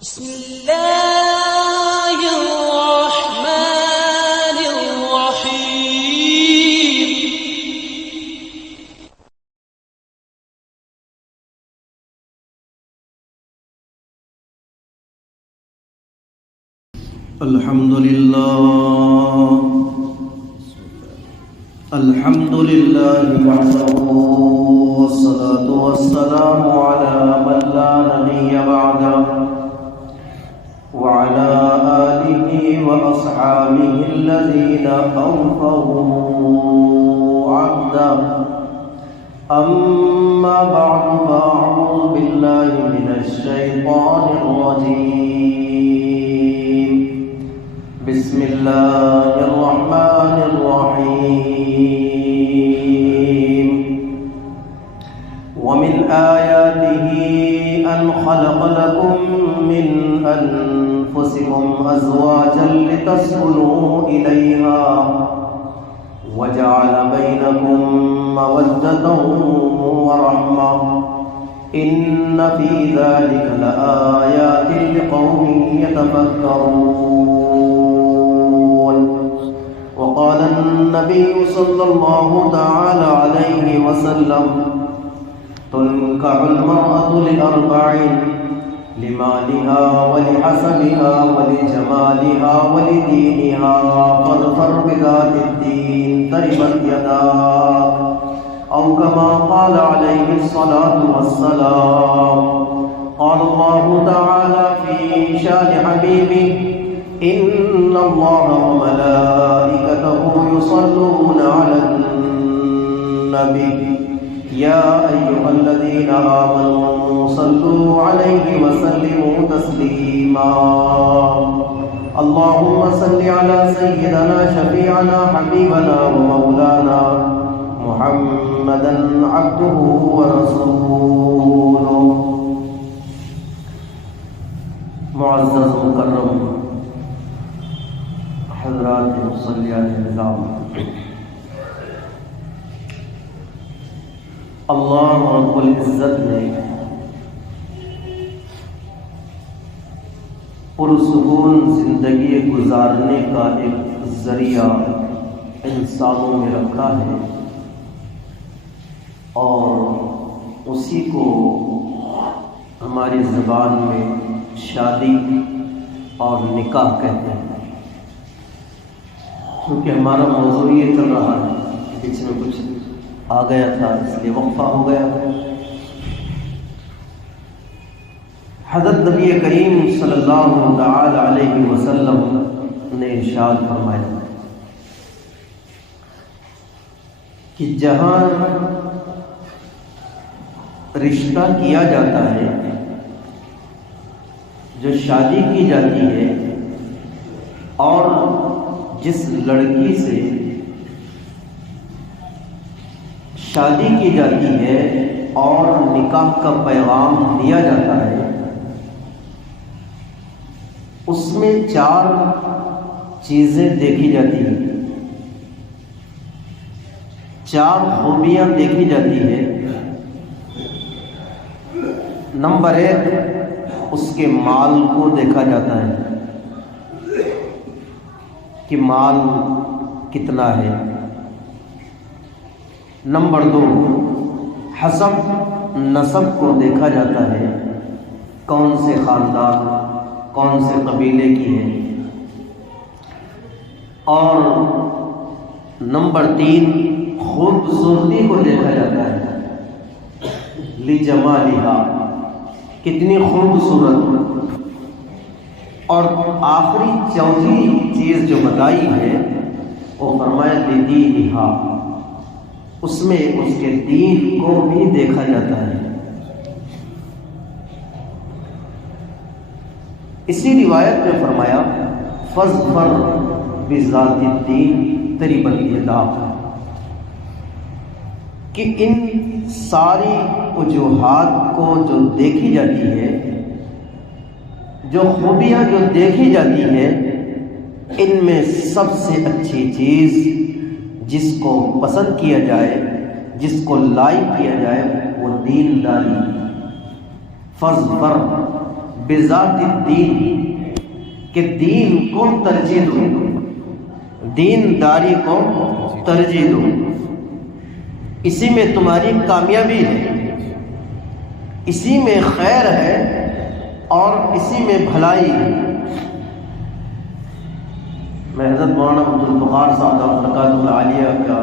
بسم الله الرحمن الرحيم. الحمد لله وحده والصلاة والسلام على من لا نبي بعده وعلى آله وأصحابه الذين أوفوا عهده. أما بعد فأعوذ بالله من الشيطان الرجيم. بسم الله الرحمن الرحيم. ومن آياته أن خلق لكم من أنفسكم أزواجا لتسكنوا إليها وجعل بينكم مودة ورحمة إن في ذلك لآيات لقوم يتفكرون. وقال النبي صلى الله تعالى عليه وسلم: تنكح المرأة لأربع: لمالها ولحسبها ولجمالها ولدينها فاظفر بذات الدين تربت يداك، أو كما قال عليه الصلاة والسلام. قال الله تعالى في شان حبيبه: إن الله وملائكته يصلون على النبي يا أيها الذين آمنوا صلوا عليه وسلموا تسليما. اللهم صل على سيدنا شفيعنا حبيبنا ومولانا محمدا عبده ورسوله. معزز مکرم حضرات مصلیان نظام، اللہ رب العزت نے پرسکون زندگی گزارنے کا ایک ذریعہ انسانوں میں رکھا ہے، اور اسی کو ہماری زبان میں شادی اور نکاح کہتے ہیں. کیونکہ ہمارا موضوع یہ چل رہا ہے، بیچ میں کچھ آ گیا تھا اس لیے وقفہ ہو گیا. حضرت نبی کریم صلی اللہ تعالی علیہ وسلم نے ارشاد فرمایا کہ جہاں رشتہ کیا جاتا ہے، جو شادی کی جاتی ہے، اور جس لڑکی سے شادی کی جاتی ہے اور نکاح کا پیغام دیا جاتا ہے، اس میں 4 چیزیں دیکھی جاتی ہیں، 4 خوبیاں دیکھی جاتی ہے. نمبر 1، اس کے مال کو دیکھا جاتا ہے کہ مال کتنا ہے. نمبر 2، حسب نسب کو دیکھا جاتا ہے، کون سے خاندان، کون سے قبیلے کی ہے. اور نمبر 3، خوبصورتی کو دیکھا جاتا ہے، لجمالها، کتنی خوبصورت. اور آخری چوتھی چیز جو بتائی ہے وہ فرمایا لدینها، اس میں اس کے دین کو بھی دیکھا جاتا ہے. اسی روایت میں فرمایا فاظفر بذات الدین تربت یداک، کہ ان ساری وجوہات کو جو دیکھی جاتی ہے، جو خوبیاں جو دیکھی جاتی ہے، ان میں سب سے اچھی چیز جس کو پسند کیا جائے، جس کو لائق کیا جائے، وہ دین داری. فاظفر بذات الدین، کہ دین کو ترجیح دو، دینداری کو ترجیح دو، اسی میں تمہاری کامیابی ہے، اسی میں خیر ہے اور اسی میں بھلائی ہے۔ میں حضرت مولانا عبدالغفار صاحب برکاتہ العالیہ کا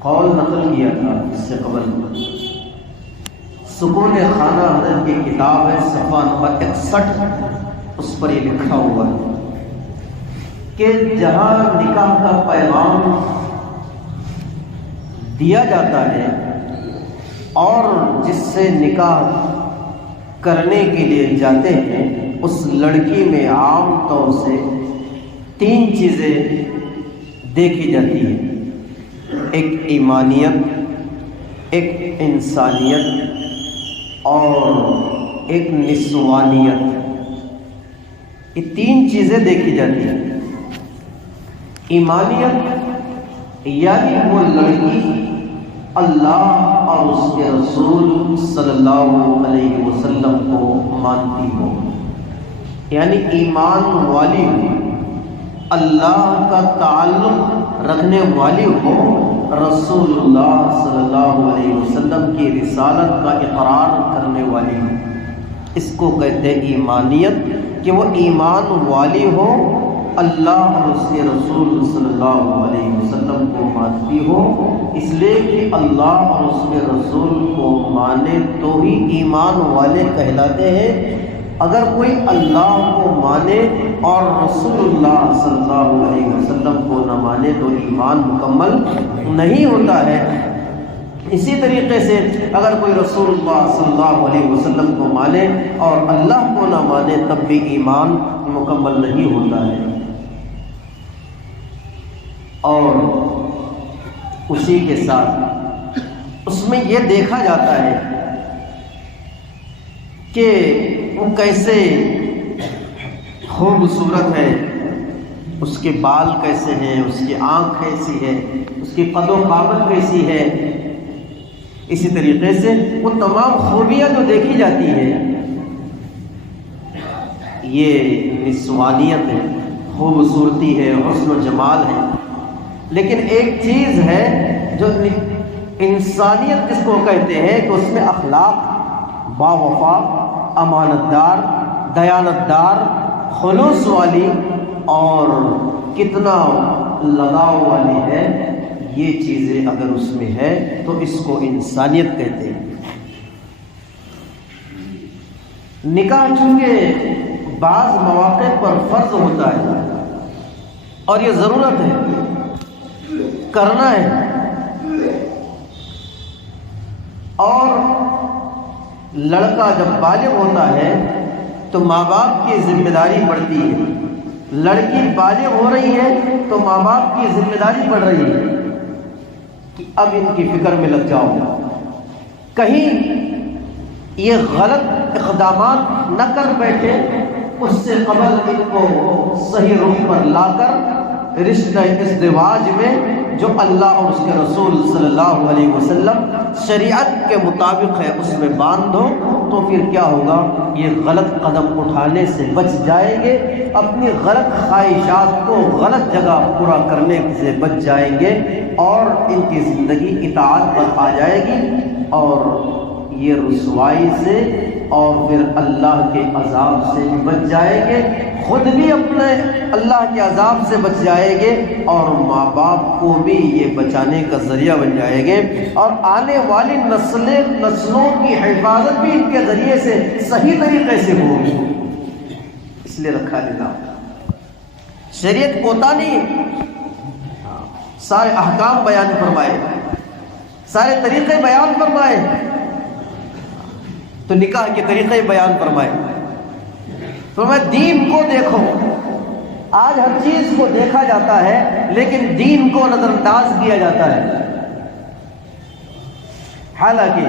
قول نقل کیا تھا اس سے قبل۔ سکون خانہ حضرت کی کتاب ہے، صفحہ نمبر 61، اس پر یہ لکھا ہوا ہے کہ جہاں نکاح کا پیغام دیا جاتا ہے اور جس سے نکاح کرنے کے لیے جاتے ہیں، اس لڑکی میں عام طور سے 3 چیزیں دیکھی جاتی ہیں، ایک ایمانیت، ایک انسانیت اور ایک نسوانیت۔ یہ 3 چیزیں دیکھی جاتی ہیں۔ ایمانیت یعنی وہ لڑکی اللہ اور اس کے رسول صلی اللہ علیہ وسلم کو مانتی ہو، یعنی ایمان والی ہو، اللہ کا تعلق رکھنے والی ہو، رسول اللہ صلی اللہ علیہ وسلم کی رسالت کا اقرار کرنے والی ہو۔ اس کو کہتے ہیں ایمانیت، کہ وہ ایمان والی ہو، اللہ اور اس کے رسول صلی اللہ علیہ وسلم کو مانتی ہو، اس لیے کہ اللہ اور اس کے رسول کو مانے تو ہی ایمان والے کہلاتے ہیں۔ اگر کوئی اللہ کو مانے اور رسول اللہ صلی اللہ علیہ وسلم کو نہ مانے تو ایمان مکمل نہیں ہوتا ہے۔ اسی طریقے سے اگر کوئی رسول اللہ صلی اللہ علیہ وسلم کو مانے اور اللہ کو نہ مانے تب بھی ایمان مکمل نہیں ہوتا ہے۔ اور اسی کے ساتھ اس میں یہ دیکھا جاتا ہے کہ وہ کیسے خوبصورت ہے، اس کے بال کیسے ہیں، اس کی آنکھ کیسی ہے، اس کی قد و قامت کیسی ہے۔ اسی طریقے سے وہ تمام خوبیاں جو دیکھی جاتی ہیں یہ نسوانیت ہے، خوبصورتی ہے، حسن و جمال ہے۔ لیکن ایک چیز ہے جو انسانیت جس کو کہتے ہیں کہ اس میں اخلاق، باوفا، امانت دار، دیانت دار، خلوص والی اور کتنا لگاؤ والی ہے، یہ چیزیں اگر اس میں ہے تو اس کو انسانیت کہتے ہیں۔ نکاح چونکہ بعض مواقع پر فرض ہوتا ہے اور یہ ضرورت ہے، کرنا ہے، اور لڑکا جب بالغ ہوتا ہے تو ماں باپ کی ذمہ داری بڑھتی ہے، لڑکی بالغ ہو رہی ہے تو ماں باپ کی ذمہ داری بڑھ رہی ہے کہ اب ان کی فکر میں لگ جاؤ، کہیں یہ غلط اقدامات نہ کر بیٹھے، اس سے قبل ان کو صحیح رخ پر لا کر رشتہ ازدواج میں جو اللہ اور اس کے رسول صلی اللہ علیہ وسلم شریعت کے مطابق ہے اس میں باندھ دو، تو پھر کیا ہوگا، یہ غلط قدم اٹھانے سے بچ جائیں گے، اپنی غلط خواہشات کو غلط جگہ پورا کرنے سے بچ جائیں گے، اور ان کی زندگی اطاعت پر آ جائے گی، اور یہ رسوائی سے اور پھر اللہ کے عذاب سے بھی بچ جائیں گے، خود بھی اپنے اللہ کے عذاب سے بچ جائیں گے اور ماں باپ کو بھی یہ بچانے کا ذریعہ بن جائیں گے، اور آنے والی نسلوں کی حفاظت بھی ان کے ذریعے سے صحیح طریقے سے ہوگی۔ اس لیے رکھا نظام، شریعت کوتا نہیں، سارے احکام بیان فرمائے، سارے طریقے بیان فرمائے، تو نکاح کے طریقے بیان فرمائے۔ فرمایا دین کو دیکھو، آج ہر چیز کو دیکھا جاتا ہے لیکن دین کو نظر انداز کیا جاتا ہے، حالانکہ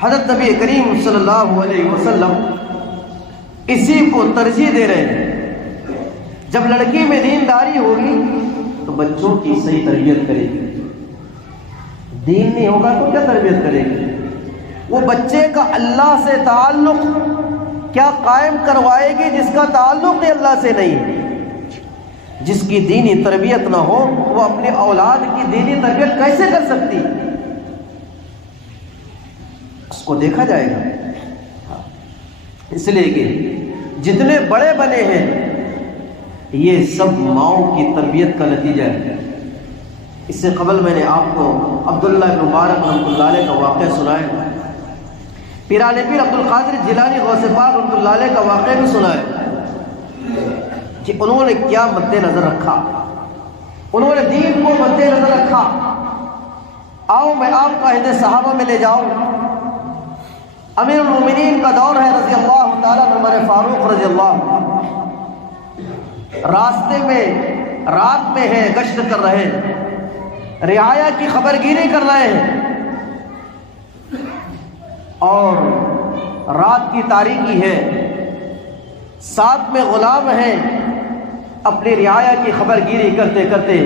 حضرت نبی کریم صلی اللہ علیہ وسلم اسی کو ترجیح دے رہے ہیں۔ جب لڑکی میں دینداری ہوگی تو بچوں کی صحیح تربیت کرے گی، دین نہیں ہوگا تو کیا تربیت کرے گی؟ وہ بچے کا اللہ سے تعلق کیا قائم کروائے گی جس کا تعلق ہی اللہ سے نہیں ہے؟ جس کی دینی تربیت نہ ہو وہ اپنی اولاد کی دینی تربیت کیسے کر سکتی؟ اس کو دیکھا جائے گا۔ اس لیے کہ جتنے بڑے بنے ہیں یہ سب ماؤں کی تربیت کا نتیجہ ہے۔ اس سے قبل میں نے آپ کو عبداللہ بن مبارک رحمۃ اللہ علیہ کا واقعہ سنایا، پیران پیر عبد القادر جیلانی غوث پاک رحمۃ اللہ علیہ کا واقعہ بھی سنایا کہ انہوں نے کیا مد نظر رکھا، انہوں نے دین کو مد نظر رکھا۔ آؤ میں آپ کا ہند صحابہ میں لے جاؤں۔ امیر المومنین کا دور ہے رضی اللہ تعالیٰ عمر فاروق رضی اللہ، راستے میں رات میں ہے، گشت کر رہے ہیں، رعایا کی خبر گیری کر رہے ہیں، اور رات کی تاریکی ہے، ساتھ میں غلام ہیں، اپنی رعایا کی خبر گیری کرتے کرتے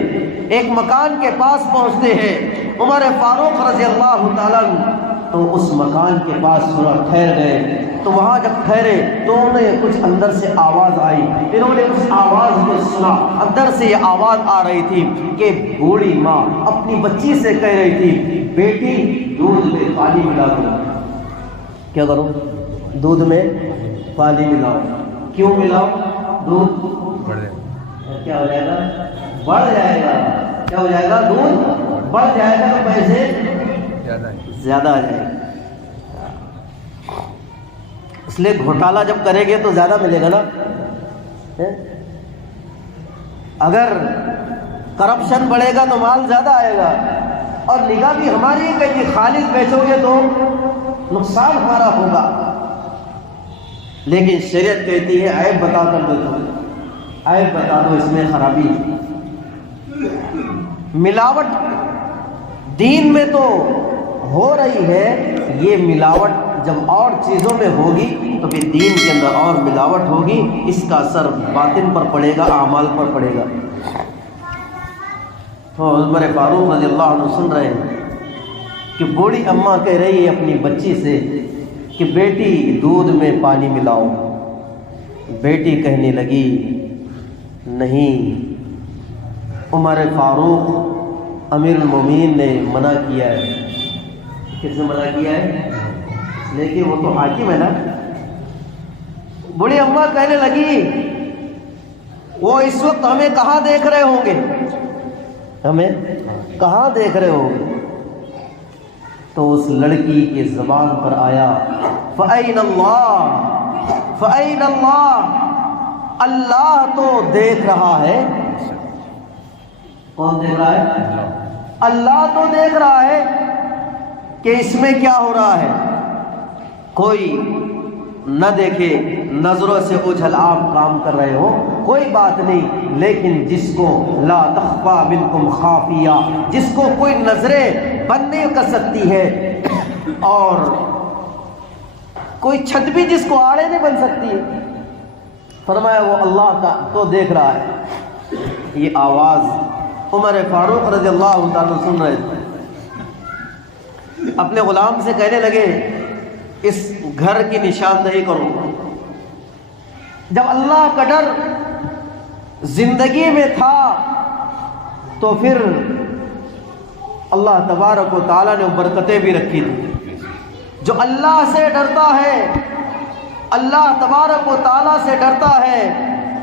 ایک مکان کے پاس پہنچتے ہیں۔ عمر فاروق رضی اللہ تعالیٰ تو اس مکان کے پاس تھوڑا ٹھہر گئے، تو وہاں جب ٹھہرے تو انہیں کچھ اندر سے آواز آئی، انہوں نے اس آواز کو سنا۔ اندر سے یہ آواز آ رہی تھی کہ بوڑھی ماں اپنی بچی سے کہہ رہی تھی، بیٹی دودھ میں پانی ملا دو۔ کیا کرو؟ دودھ میں پانی ملاؤ۔ کیوں ملاؤ؟ دودھ کیا ہو جائے گا؟ بڑھ جائے گا۔ کیا ہو جائے گا؟ دودھ بڑھ جائے گا تو پیسے زیادہ آ جائے گا۔ اس لیے گھوٹالہ جب کریں گے تو زیادہ ملے گا نا۔ اگر کرپشن بڑھے گا تو مال زیادہ آئے گا، اور نگاہ بھی ہماری ہے کہ خالص بیچو گے تو نقصان ہمارا ہوگا۔ لیکن شریعت کہتی ہے عیب بتا کر دو، عیب بتا دو، اس میں خرابی ہے۔ ملاوٹ دین میں تو ہو رہی ہے، یہ ملاوٹ جب اور چیزوں میں ہوگی تو پھر دین کے اندر اور ملاوٹ ہوگی، اس کا اثر باطن پر پڑے گا، اعمال پر پڑے گا۔ تو عمر فاروق رضی اللہ عنہ سن رہے ہیں کہ بوڑھی اماں کہہ رہی ہے اپنی بچی سے کہ بیٹی دودھ میں پانی ملاؤ۔ بیٹی کہنے لگی نہیں، عمر فاروق امیر المومنین نے منع کیا ہے۔ کس نے منع کیا ہے؟ لیکن وہ تو حاکم ہے نا۔ بوڑھی اماں کہنے لگی وہ اس وقت ہمیں کہاں دیکھ رہے ہوں گے، ہمیں کہاں دیکھ رہے ہوں گے؟ تو اس لڑکی کی زبان پر آیا فَأَيْنَ اللَّهُ فَأَيْنَ اللَّهُ، اللہ تو دیکھ رہا ہے۔ کون دیکھ رہا ہے؟ اللہ تو دیکھ رہا ہے کہ اس میں کیا ہو رہا ہے۔ کوئی نہ دیکھے، نظروں سے اوجھل آپ کام کر رہے ہو کوئی بات نہیں، لیکن جس کو لا تخفى منکم خافیہ، جس کو کوئی نظریں بند نہیں کر سکتی ہے، اور کوئی چھت بھی جس کو آڑے نہیں بن سکتی ہے، فرمایا وہ اللہ کا تو دیکھ رہا ہے۔ یہ آواز عمر فاروق رضی اللہ تعالیٰ سن رہے تھے، اپنے غلام سے کہنے لگے اس گھر کی نشاندہی کرو۔ جب اللہ کا ڈر زندگی میں تھا تو پھر اللہ تبارک و تعالیٰ نے برکتیں بھی رکھی تھی۔ جو اللہ سے ڈرتا ہے، اللہ تبارک و تعالیٰ سے ڈرتا ہے،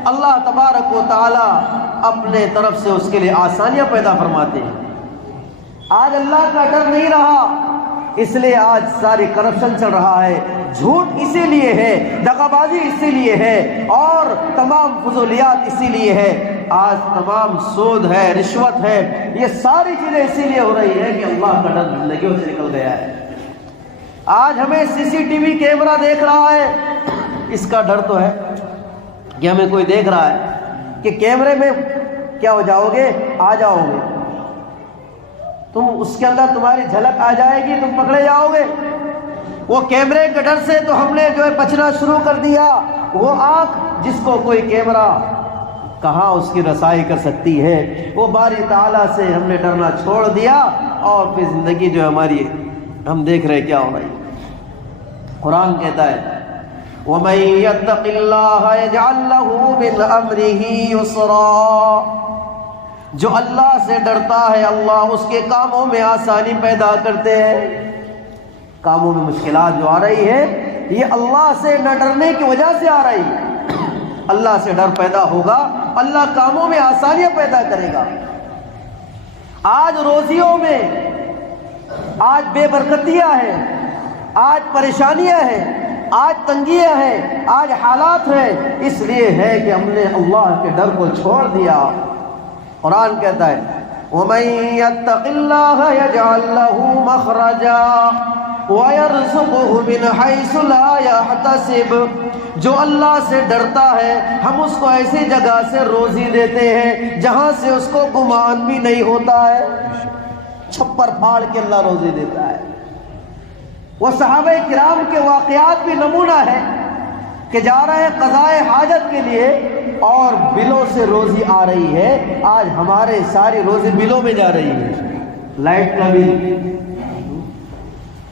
اللہ تبارک و تعالیٰ اپنے طرف سے اس کے لیے آسانیاں پیدا فرماتے ہیں۔ آج اللہ کا ڈر نہیں رہا، اس لیے آج ساری کرپشن چل رہا ہے، جھوٹ اسی لیے ہے، دغا بازی اسی لیے ہے، اور تمام فضولیات اسی لیے ہے۔ آج تمام سود ہے، رشوت ہے، یہ ساری چیزیں اسی لیے ہو رہی ہے کہ اللہ کا ڈر زندگیوں سے نکل گیا ہے۔ آج ہمیں CCTV کیمرہ دیکھ رہا ہے، اس کا ڈر تو ہے کہ ہمیں کوئی دیکھ رہا ہے کہ کیمرے میں کیا ہو جاؤ گے، آ جاؤ گے تم، اس کے اندر تمہاری جھلک آ جائے گی، تم پکڑے جاؤ گے۔ وہ کیمرے کے ڈر سے تو ہم نے جو ہے بچنا شروع کر دیا۔ وہ آنکھ جس کو کوئی کیمرہ کہاں اس کی رسائی کر سکتی ہے، وہ باری تعالیٰ سے ہم نے ڈرنا چھوڑ دیا، اور پھر زندگی جو ہماری ہم دیکھ رہے کیا ہو رہی ہے۔ قرآن کہتا ہے وَمَن يَتَّقِ اللَّهَ يَجْعَل لَّهُ مِنْ أَمْرِهِ يُسْرًا، جو اللہ سے ڈرتا ہے اللہ اس کے کاموں میں آسانی پیدا کرتے ہیں۔ کاموں میں مشکلات جو آ رہی ہے یہ اللہ سے نہ ڈرنے کی وجہ سے آ رہی ہے۔ اللہ سے ڈر پیدا ہوگا، اللہ کاموں میں آسانیاں پیدا کرے گا۔ آج روزیوں میں آج بے برکتیاں ہیں، آج پریشانیاں ہیں، آج تنگیاں ہیں، آج حالات ہیں، اس لیے ہے کہ ہم نے اللہ کے ڈر کو چھوڑ دیا۔ قرآن کہتا ہے وَمَن يَتَّقِ اللَّهَ يَجْعَل لَّهُ مَخْرَجًا وَيَرْزُقْهُ مِنْ حَيْثُ لَا يَحْتَسِبُ، جو اللہ سے ڈرتا ہے ہم اس کو ایسی جگہ سے روزی دیتے ہیں جہاں سے اس کو گمان بھی نہیں ہوتا ہے۔ چھپر پھاڑ کے اللہ روزی دیتا ہے۔ وہ صحابہ کرام کے واقعات بھی نمونہ ہے کہ جا رہے ہیں قضاء حاجت کے لیے اور بلوں سے روزی آ رہی ہے۔ آج ہمارے ساری روزی بلوں میں جا رہی ہے، لائٹ کا بل،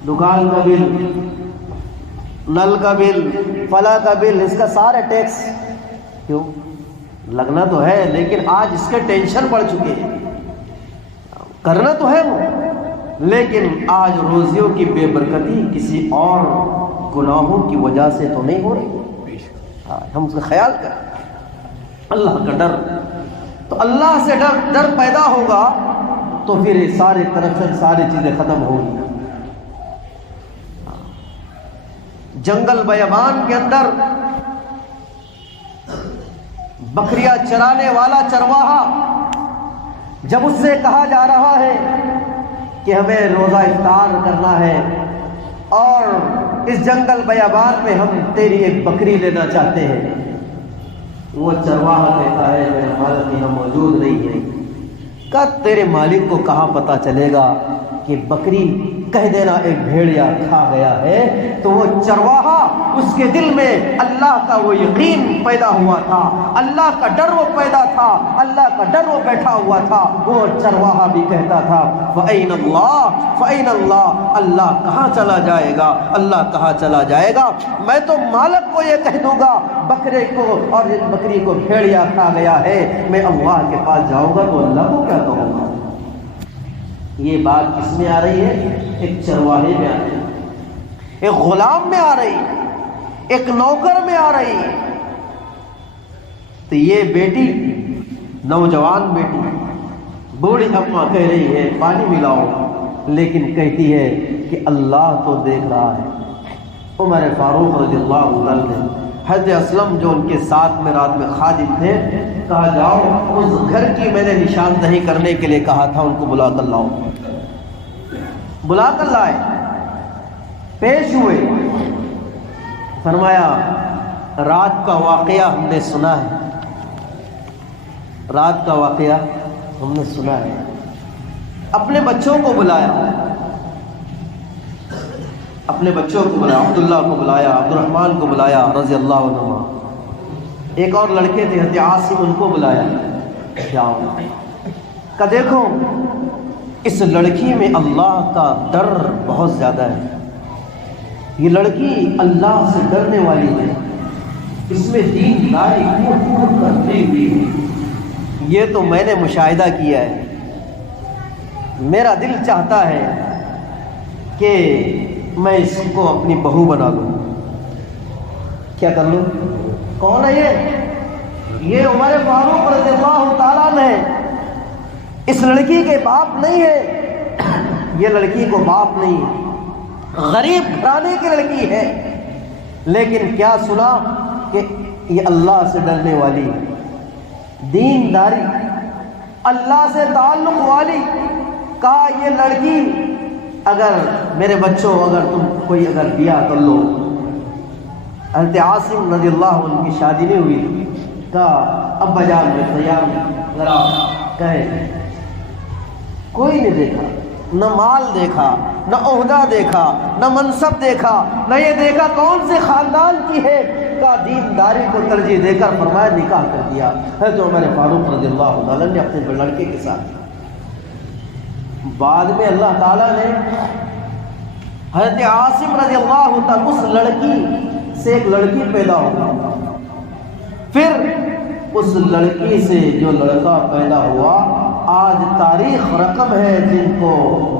دکان کا بل، نل کا بل، فلاں کا بل، اس کا سارا ٹیکس۔ کیوں؟ لگنا تو ہے لیکن آج اس کے ٹینشن پڑ چکے ہیں، کرنا تو ہے وہ، لیکن آج روزیوں کی بے برکتی کسی اور گناہوں کی وجہ سے تو نہیں ہو رہی۔ ہم اس کا خیال کریں، اللہ کا ڈر، تو اللہ سے ڈر پیدا ہوگا تو پھر سارے کرپشن ساری چیزیں ختم ہوگی۔ جنگل بیابان کے اندر بکریاں چرانے والا چرواہا جب اس سے کہا جا رہا ہے کہ ہمیں روزہ افطار کرنا ہے اور اس جنگل بیابان میں ہم تیری ایک بکری لینا چاہتے ہیں، وہ چرواہا کہتا ہے میرے مالک یہاں موجود نہیں ہے۔ کہا تیرے مالک کو کہاں پتہ چلے گا کہ بکری کہہ دینا ایک بھیڑیا کھا گیا ہے؟ تو وہ چرواہا اس کے دل میں اللہ کا وہ یقین پیدا ہوا تھا، اللہ کا ڈر وہ پیدا تھا، اللہ کا ڈر وہ بیٹھا ہوا تھا۔ وہ چرواہا بھی کہتا تھا فَأَيْنَ اللَّهُ فَأَيْنَ اللَّهُ، اللہ کہاں چلا جائے گا، اللہ کہاں چلا جائے گا؟ میں تو مالک کو یہ کہہ دوں گا بکرے کو اور بکری کو بھیڑیا کھا گیا ہے، میں اللہ کے پاس جاؤں گا تو اللہ کو کیا کہوں گا؟ یہ بات کس میں آ رہی ہے؟ ایک چرواہے میں آ رہی ہے، ایک غلام میں آ رہی ہے، ایک نوکر میں آ رہی ہے۔ تو یہ بیٹی، نوجوان بیٹی، بوڑھی اماں کہہ رہی ہے پانی ملاؤ، لیکن کہتی ہے کہ اللہ تو دیکھ رہا ہے۔ عمر فاروق رضی اللہ عنہ نے حضرت اسلم جو ان کے ساتھ میں رات میں خادم تھے، کہا جاؤ اس گھر کی میں نے نشاندہی کرنے کے لیے کہا تھا، ان کو بلا کر لاؤ۔ بلا کر لائے، پیش ہوئے، فرمایا رات کا واقعہ ہم نے سنا ہے، رات کا واقعہ ہم نے سنا ہے۔ اپنے بچوں کو بلایا، اپنے بچوں کو بلایا، عبداللہ کو بلایا، عبد الرحمن کو بلایا رضی اللہ عنہ، ایک اور لڑکے تھے حضرت عاصم، ان کو بلایا، جاؤ کہ دیکھو اس لڑکی میں اللہ کا ڈر بہت زیادہ ہے، یہ لڑکی اللہ سے ڈرنے والی ہے، اس میں دینداری پور کرتی ہوئی ہے۔ یہ تو میں نے مشاہدہ کیا ہے، میرا دل چاہتا ہے کہ میں اس کو اپنی بہو بنا لوں۔ کیا کر لوں؟ کون ہے یہ عمر فاروق رضی اللہ تعالیٰ نے، اس لڑکی کے باپ نہیں ہے، یہ لڑکی کو باپ نہیں ہے، غریب گھرانے کی لڑکی ہے، لیکن کیا سنا کہ یہ اللہ سے ڈرنے والی، دینداری، اللہ سے تعلق والی۔ کہا یہ لڑکی اگر میرے بچوں اگر تم کوئی اگر بیاہ کر لو۔ حضرت عاصم رضی اللہ عنہ کی شادی نہیں ہوئی، کہا ابا جان میں تیار ذرا کہے، کوئی نہیں دیکھا، نہ مال دیکھا، نہ عہدہ دیکھا، نہ منصب دیکھا، نہ یہ دیکھا کون سے خاندان کی ہے، کا دینداری کو ترجیح دے کر فرمایا نکاح کر دیا۔ حضرت عمر فاروق رضی اللہ عنہ نے اپنے لڑکے کے ساتھ، بعد میں اللہ تعالیٰ نے حضرت عاصم رضی اللہ تعالیٰ، اس لڑکی سے ایک لڑکی پیدا ہوا، پھر اس لڑکی سے جو لڑکا پیدا ہوا، آج تاریخ رقم ہے جن کو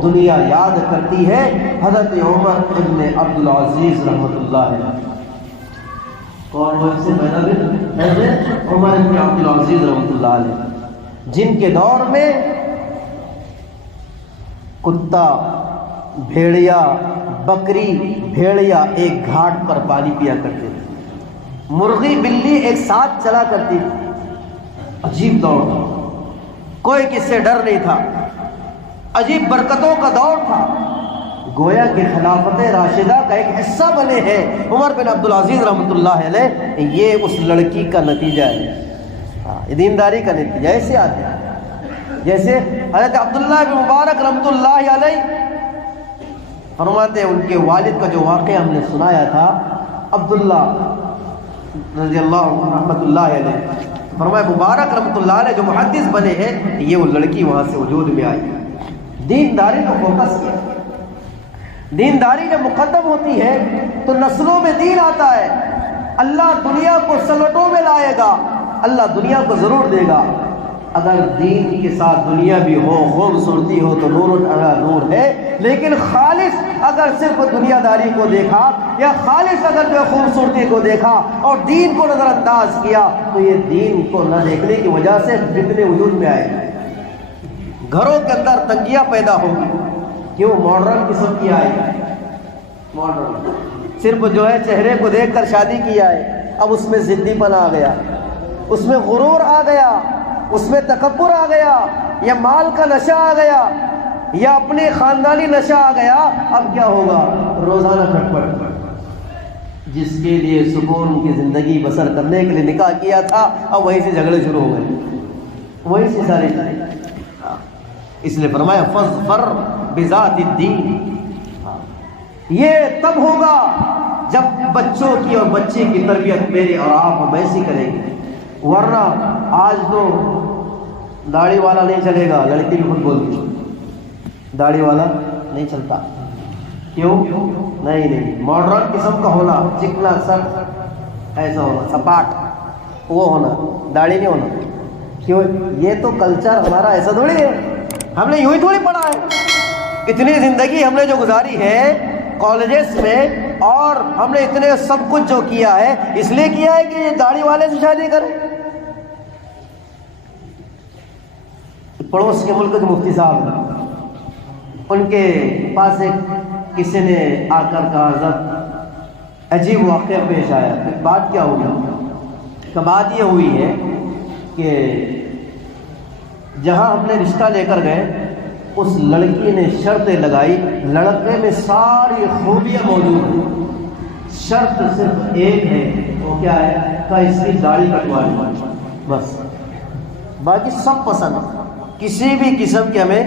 دنیا یاد کرتی ہے، حضرت عمر ابن عبدالعزیز رحمۃ اللہ علیہ۔ کون وہ سے پیدا ہوئے؟ عمر ابن عبدالعزیز رحمۃ اللہ علیہ، جن کے دور میں کتا، بھیڑیا، بکری، بھیڑیا ایک گھاٹ پر پانی پیا کرتے تھے، مرغی بلی ایک ساتھ چلا کرتی تھی، عجیب دور تھا، کوئی کس سے ڈر نہیں تھا، عجیب برکتوں کا دور تھا، گویا کہ خلافت راشدہ کا ایک حصہ بنے ہیں عمر بن عبدالعزیز رحمۃ اللہ علیہ۔ یہ اس لڑکی کا نتیجہ ہے، دینداری کا نتیجہ ایسے آتے ہیں۔ جیسے حضرت عبداللہ بن مبارک رحمۃ اللہ علیہ فرماتے ہیں، ان کے والد کا جو واقعہ ہم نے سنایا تھا، عبداللہ رضی اللہ رحمۃ اللہ علیہ، فرمایا مبارک رحمۃ اللہ علیہ جو محدث بنے ہیں، یہ وہ لڑکی وہاں سے وجود میں آئی، دینداری کو فوکس کیا۔ دینداری جب مقدم ہوتی ہے تو نسلوں میں دین آتا ہے، اللہ دنیا کو سلوٹوں میں لائے گا، اللہ دنیا کو ضرور دے گا۔ اگر دین کے ساتھ دنیا بھی ہو، خوبصورتی ہو تو نور نور ہے، لیکن خالص اگر صرف دنیا داری کو دیکھا یا خالص اگر جو خوبصورتی کو دیکھا اور دین کو نظر انداز کیا تو یہ دین کو نہ دیکھنے کی وجہ سے فتنے وجود میں آئے گا، گھروں کے اندر تنگیاں پیدا ہوگی۔ کیوں؟ ماڈرن قسم کی آئی، ماڈرن صرف جو ہے چہرے کو دیکھ کر شادی کیا ہے، اب اس میں ضدی پن آ گیا، اس میں غرور آ گیا، اس میں تکبر آ گیا، یا مال کا نشہ آ گیا، یا اپنے خاندانی نشہ آ گیا۔ اب کیا ہوگا؟ روزانہ کھٹ پٹ، جس کے لیے سکون کی زندگی بسر کرنے کے لیے نکاح کیا تھا، اب وہیں سے جھگڑے شروع ہو گئے، وہیں سے سارے چیزیں۔ اس لیے فرمایا فاظفر بذات الدین، یہ تب ہوگا جب بچوں کی اور بچے کی تربیت میرے اور آپ ہم ایسی کریں گے، ورنہ آج تو داڑھی والا نہیں چلے گا، لڑکی بھی خود بولتی داڑھی والا نہیں چلتا۔ کیوں؟ نہیں، ماڈرن قسم کا ہونا، چکنا سر ایسا ہونا، سپاٹ وہ ہونا، داڑھی نہیں ہونا۔ کیوں؟ یہ تو کلچر ہمارا ایسا تھوڑی ہے، ہم نے یوں ہی تھوڑی پڑھا ہے، اتنی زندگی ہم نے جو گزاری ہے کالجز میں، اور ہم نے اتنے سب کچھ جو کیا ہے اس لیے کیا ہے کہ یہ داڑھی والے سے شادی کریں۔ پڑوس کے ملک کے مفتی صاحب، ان کے پاس ایک کسی نے آ کر کہا، حضرت عجیب واقعہ پیش آیا۔ بات کیا ہوئی؟ تو بات یہ ہوئی ہے کہ جہاں ہم نے رشتہ لے کر گئے، اس لڑکی نے شرطیں لگائی، لڑکے میں ساری خوبیاں موجود ہیں، شرط صرف ایک ہے، وہ کیا ہے کہ اس کی داڑھی کٹوانی، بس باقی سب پسند، کسی بھی قسم کے ہمیں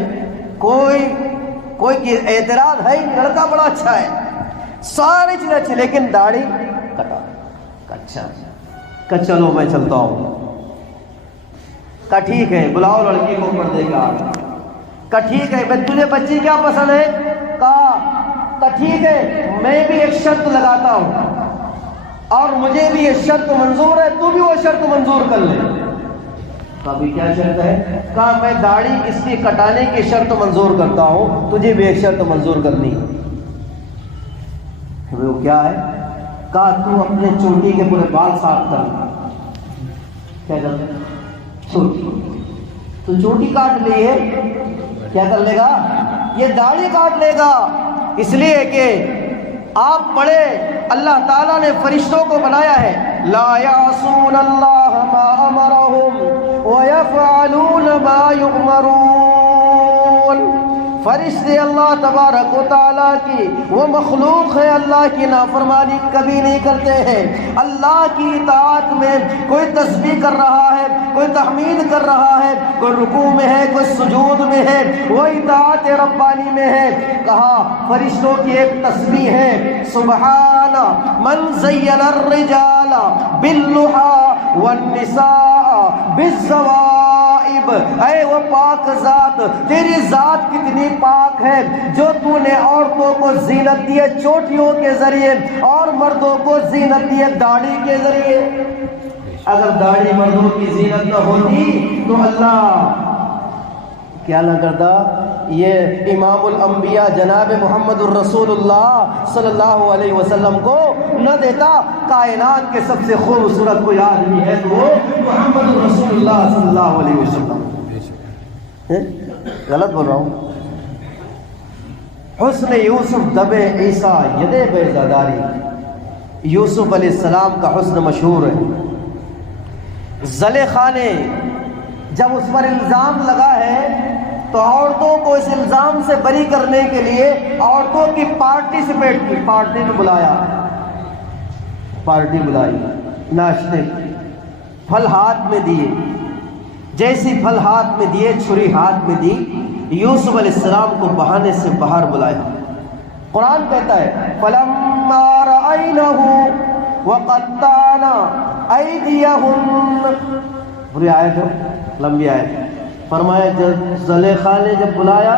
کوئی اعتراض ہے، لڑکا بڑا اچھا ہے، ساری چیزیں اچھی، لیکن داڑھی کٹا۔ اچھا کہ چلو میں چلتا ہوں، کہ ٹھیک ہے بلاؤ لڑکی کو پردے کا، کہ ٹھیک ہے تجھے بچی کیا پسند ہے، کہ ٹھیک ہے میں بھی ایک شرط لگاتا ہوں اور مجھے بھی یہ شرط منظور ہے، تو بھی وہ شرط منظور کر لے۔ کبھی کیا شرط ہے؟ کہا میں داڑھی اس کی کٹانے کی شرط منظور کرتا ہوں، تجھے بھی ایک شرط منظور کرنی ہے۔ وہ کیا ہے؟ کہا تو اپنے چوٹی کے پورے بال صاف کر۔ کیا کرتے ہیں؟ تو چوٹی کاٹ لی ہے، کیا کر لے گا؟ یہ داڑھی کاٹ لے گا، اس لیے کہ آپ پڑھے اللہ تعالیٰ نے فرشتوں کو بنایا ہے، لا یعصون اللہ ما امرہم ویفعلون ما یؤمرون۔ فرشتے اللہ تبارک و تعالیٰ کی وہ مخلوق ہے، اللہ کی نافرمانی کبھی نہیں کرتے ہیں۔ اللہ کی اطاعت میں کوئی تسبیح کر رہا ہے، کوئی تحمید کر رہا ہے، کوئی رکوع میں ہے، کوئی سجود میں ہے، وہ اطاعت ربانی میں ہے۔ کہا فرشتوں کی ایک تسبیح ہے، سبحان من زین الرجال باللحى والنساء بالزواج۔ طائب، اے وہ پاک ذات، تیری ذات کتنی پاک ہے جو تو نے عورتوں کو زینت دی ہے چوٹیوں کے ذریعے اور مردوں کو زینت دی ہے داڑھی کے ذریعے۔ اگر داڑھی مردوں کی زینت نہ ہوتی تو اللہ کیا نہ کرتا؟ یہ امام الانبیاء جناب محمد الرسول اللہ صلی اللہ علیہ وسلم کو نہ دیتا۔ کائنات کے سب سے خوبصورت کوئی آدمی ہے تو وہ محمد الرسول اللہ صلی اللہ علیہ وسلم۔ غلط بول رہا ہوں؟ حسن یوسف دبے عیسیٰ یدے بیضاداری، یوسف علیہ السلام کا حسن مشہور ہے۔ زلیخا نے جب اس پر الزام لگا ہے تو عورتوں کو اس الزام سے بری کرنے کے لیے عورتوں کی پارٹیسپیٹ کی، پارٹی میں بلایا، پارٹی بلائی، ناشتے، پھل ہاتھ میں دیے، جیسی پھل ہاتھ میں دیے چھری ہاتھ میں دی، یوسف علیہ السلام کو بہانے سے باہر بلایا۔ قرآن کہتا ہے فَلَمَّا رَأَيْنَهُ وَقَطَّعْنَا أَيْدِيَهُنَّ، پوری آیت ہے، لمبی آیت۔ فرمایا جب زلیخا نے جب بلایا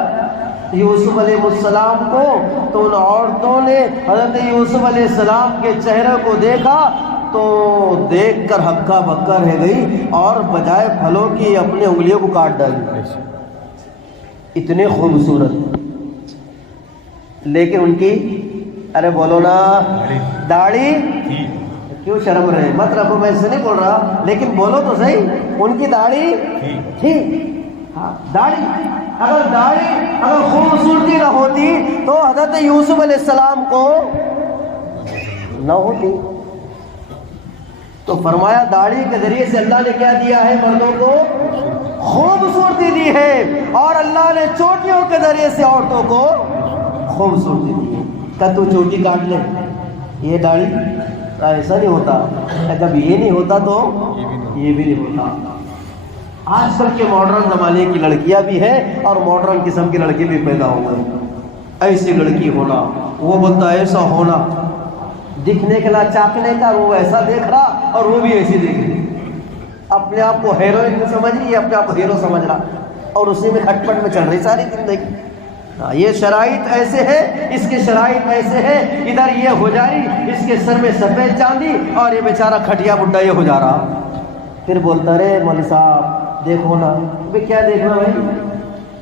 یوسف علیہ السلام کو تو ان عورتوں نے حضرت یوسف علیہ السلام کے چہرے کو دیکھا تو دیکھ کر ہکا بکا رہ گئی اور بجائے پھلوں کی اپنے انگلیوں کو کاٹ ڈالی، اتنے خوبصورت۔ لیکن ان کی ارے بولو نا داڑھی، کیوں شرم رہے؟ مت رکھو، میں ایسے نہیں بول رہا، لیکن بولو تو صحیح، ان کی داڑھی تھی۔ ہاں داڑھی، اگر خوبصورتی نہ ہوتی تو حضرت یوسف علیہ السلام کو نہ ہوتی۔ تو فرمایا داڑھی کے ذریعے سے اللہ نے کیا دیا ہے؟ مردوں کو خوبصورتی دی ہے، اور اللہ نے چوٹیوں کے ذریعے سے عورتوں کو خوبصورتی دی ہے۔ کہ تو چوٹی کاٹ لے، یہ داڑھی ایسا نہیں ہوتا، جب یہ نہیں ہوتا تو یہ بھی نہیں ہوتا۔ آج کل کے ماڈرن زمانے کی لڑکیاں بھی ہیں اور ماڈرن قسم کی لڑکی بھی پیدا ہو گئی۔ ایسی لڑکی ہونا، وہ بولتا ایسا ہونا، دکھنے کے لا چاکنے کا، وہ ایسا دیکھ رہا اور وہ بھی ایسی دیکھ رہی، اپنے آپ کو ہیروئن سمجھ رہی ہے، اپنے آپ کو ہیرو سمجھ رہا، اور اسی میں کھٹ پٹ میں چل رہی ساری زندگی۔ یہ شرائط ایسے ہے، اس کے شرائط ایسے ہے، ادھر یہ ہو جاری، اس کے سر میں سفید چاندی اور یہ بیچارہ کھٹیا بڈھا یہ ہو جا رہا۔ پھر بولتا رہے مولوی صاحب دیکھو نا، بھائی کیا دیکھنا بھائی،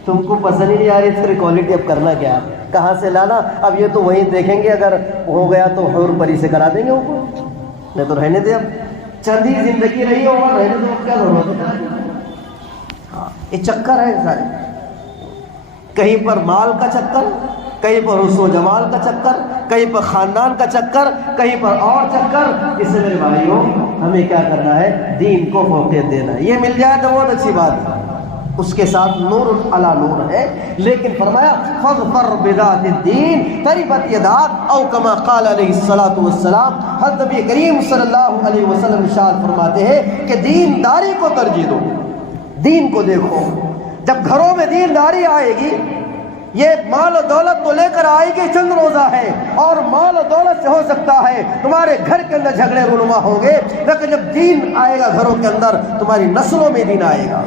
تم کو پسند ہی نہیں آ رہی تو کوالٹی اب کرنا کیا، کہاں سے لانا؟ اب یہ تو وہیں دیکھیں گے، اگر ہو گیا تو حور پری سے کرا دیں گے ان کو، نہیں تو رہنے دے، اب چند ہی زندگی رہی ہوگا، رہنے دو، کیا ضرورت ہے؟ یہ چکر ہے سارے، کہیں پر مال کا چکر، کہیں پر حسن و جمال کا چکر، کہیں پر خاندان کا چکر، کہیں پر اور چکر۔ اس سے میرے بھائیوں ہمیں کیا کرنا ہے؟ دین کو فوقیت دینا ہے۔ یہ مل جائے تو بہت اچھی بات ہے، اس کے ساتھ نور علی نور ہے، لیکن فرمایا فاظفر بذات الدین تربت یداک، او کما قال علیہ الصلوۃ والسلام۔ حضرت نبی کریم صلی اللہ علیہ وسلم ارشاد فرماتے ہیں کہ دینداری کو ترجیح دو، دین کو دیکھو۔ جب گھروں میں دینداری آئے گی، یہ مال و دولت تو لے کر آئے گی، چند روزہ ہے، اور مال و دولت سے ہو سکتا ہے تمہارے گھر کے اندر جھگڑے رونما ہوں گے، لیکن جب دین آئے گا گھروں کے اندر، تمہاری نسلوں میں دین آئے گا۔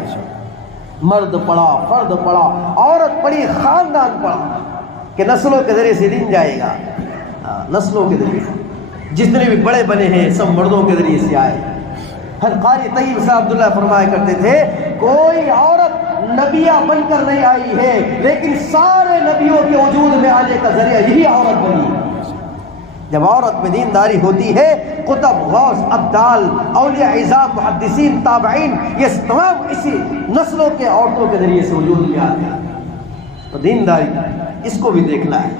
مرد پڑا، فرد پڑا، عورت پڑی، خاندان پڑا، کہ نسلوں کے ذریعے سے دین جائے گا۔ نسلوں کے ذریعے سے جتنے بھی بڑے بنے ہیں سب مردوں کے ذریعے سے آئے۔ حضرت قاری طیب صاحب عبداللہ فرمایا کرتے تھے کوئی عورت نبیہ بن کر نہیں آئی ہے، لیکن سارے نبیوں کے وجود میں آنے کا ذریعہ یہی عورت بنی۔ جب عورت میں دینداری ہوتی ہے، قطب، غوث، ابدال، اولیاء اعظام، محدثین، تابعین، یہ تمام اسی نسلوں کے عورتوں کے ذریعے سے وجود میں آتے ہیں۔ تو دینداری اس کو بھی دیکھنا ہے۔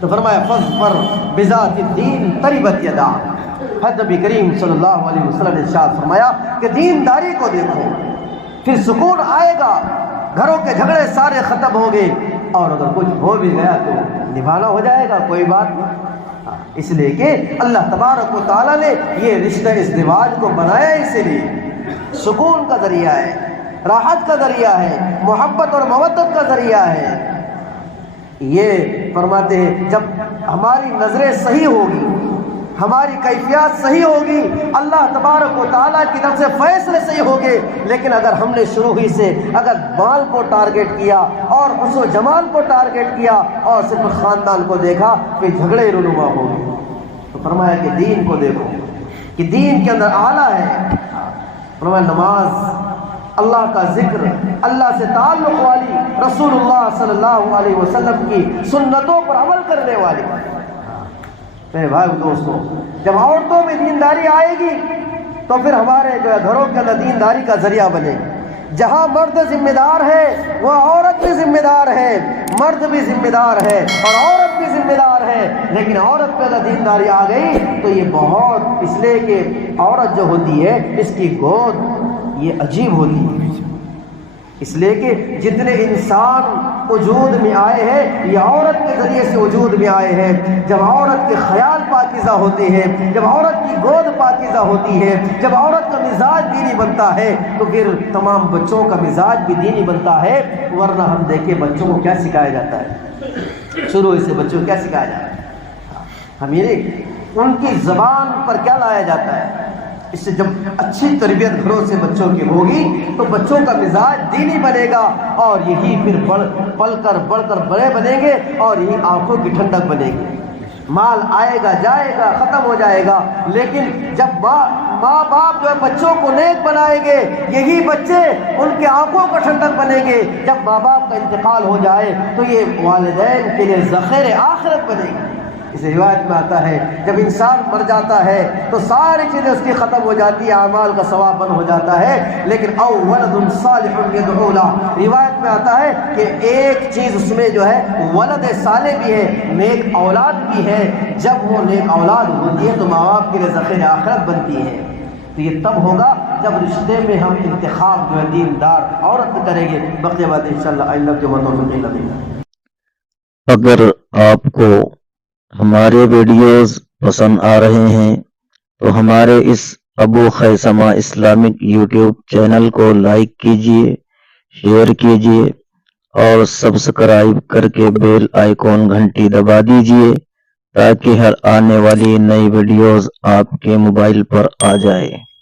تو فرمایا فاظفر بذات الدین تربت یداک۔ حضرت نبی کریم صلی اللہ علیہ وسلم نے ارشاد فرمایا کہ دینداری کو دیکھو، پھر سکون آئے گا، گھروں کے جھگڑے سارے ختم ہوں گے، اور اگر کچھ ہو بھی گیا تو نبھانا ہو جائے گا، کوئی بات نہیں۔ اس لیے کہ اللہ تبارک و تعالیٰ نے یہ رشتہ ازدواج کو بنایا، اسی لیے سکون کا ذریعہ ہے، راحت کا ذریعہ ہے، محبت اور مودت کا ذریعہ ہے۔ یہ فرماتے ہیں جب ہماری نظریں صحیح ہوگی، ہماری کیفیات صحیح ہوگی، اللہ تبارک و تعالیٰ کی طرف سے فیصلے صحیح ہوگے۔ لیکن اگر ہم نے شروع ہی سے اگر مال کو ٹارگٹ کیا اور حسن و جمال کو ٹارگٹ کیا اور صرف خاندان کو دیکھا، پھر جھگڑے رونما ہوگے۔ تو فرمایا کہ دین کو دیکھو کہ دین کے اندر اعلیٰ ہے۔ فرمایا نماز، اللہ کا ذکر، اللہ سے تعلق والی، رسول اللہ صلی اللہ علیہ وسلم کی سنتوں پر عمل کرنے والی۔ میرے بھائی دوستوں، جب عورتوں میں دینداری آئے گی تو پھر ہمارے جو ہے گھروں کے اندر دینداری کا ذریعہ بنے گی۔ جہاں مرد ذمہ دار ہے وہاں عورت بھی ذمہ دار ہے، مرد بھی ذمہ دار ہے اور عورت بھی ذمہ دار ہے۔ لیکن عورت پہ اگر دینداری آ گئی تو یہ بہت، اس لیے کہ عورت جو ہوتی ہے اس کی گود یہ عجیب ہوتی ہے، اس لیے کہ جتنے انسان وجود میں آئے ہیں یہ عورت کے ذریعے سے وجود میں آئے ہیں۔ جب عورت کے خیال پاکیزہ ہوتے ہیں، جب عورت کی گود پاکیزہ ہوتی ہے، جب عورت کا مزاج دینی بنتا ہے تو پھر تمام بچوں کا مزاج بھی دینی بنتا ہے۔ ورنہ ہم دیکھیں بچوں کو کیا سکھایا جاتا ہے، شروع سے بچوں کو کیا سکھایا جاتا ہے، ہمیں ان کی زبان پر کیا لایا جاتا ہے۔ اس سے جب اچھی تربیت گھروں سے بچوں کی ہوگی تو بچوں کا مزاج دینی بنے گا اور یہی پھر بڑھ کر بڑے بنیں گے اور یہی آنکھوں کی ٹھنڈک بنے گی۔ مال آئے گا جائے گا ختم ہو جائے گا، لیکن جب ماں باپ جو ہے بچوں کو نیک بنائیں گے یہی بچے ان کے آنکھوں کا ٹھنڈک بنیں گے۔ جب ماں باپ کا انتقال ہو جائے تو یہ والدین کے لیے ذخیرِ آخرت بنے گی۔ اس روایت میں آتا ہے جب انسان مر جاتا ہے تو ساری چیزیں اس کی ختم ہو جاتی ہے، اعمال کا ثواب بند ہو جاتا ہے، لیکن او ولد صالح يدعو له، روایت میں آتا ہے کہ ایک چیز اس میں جو ہے ولد صالح بھی ہے، نیک اولاد بھی ہے۔ جب وہ نیک اولاد ہوتی ہے تو ماں باپ کے لیے ذخیرِ آخرت بنتی ہے۔ تو یہ تب ہوگا جب رشتے میں ہم انتخاب جو ہے دیندار عورت کریں گے۔ بقیہ بات انشاءاللہ آئندہ کے متوقع لگے گا۔ اگر آپ کو ہمارے ویڈیوز پسند آ رہے ہیں تو ہمارے اس ابو خیثمہ اسلامک یوٹیوب چینل کو لائک کیجئے، شیئر کیجئے اور سبسکرائب کر کے بیل آئیکن گھنٹی دبا دیجئے تاکہ ہر آنے والی نئی ویڈیوز آپ کے موبائل پر آ جائے۔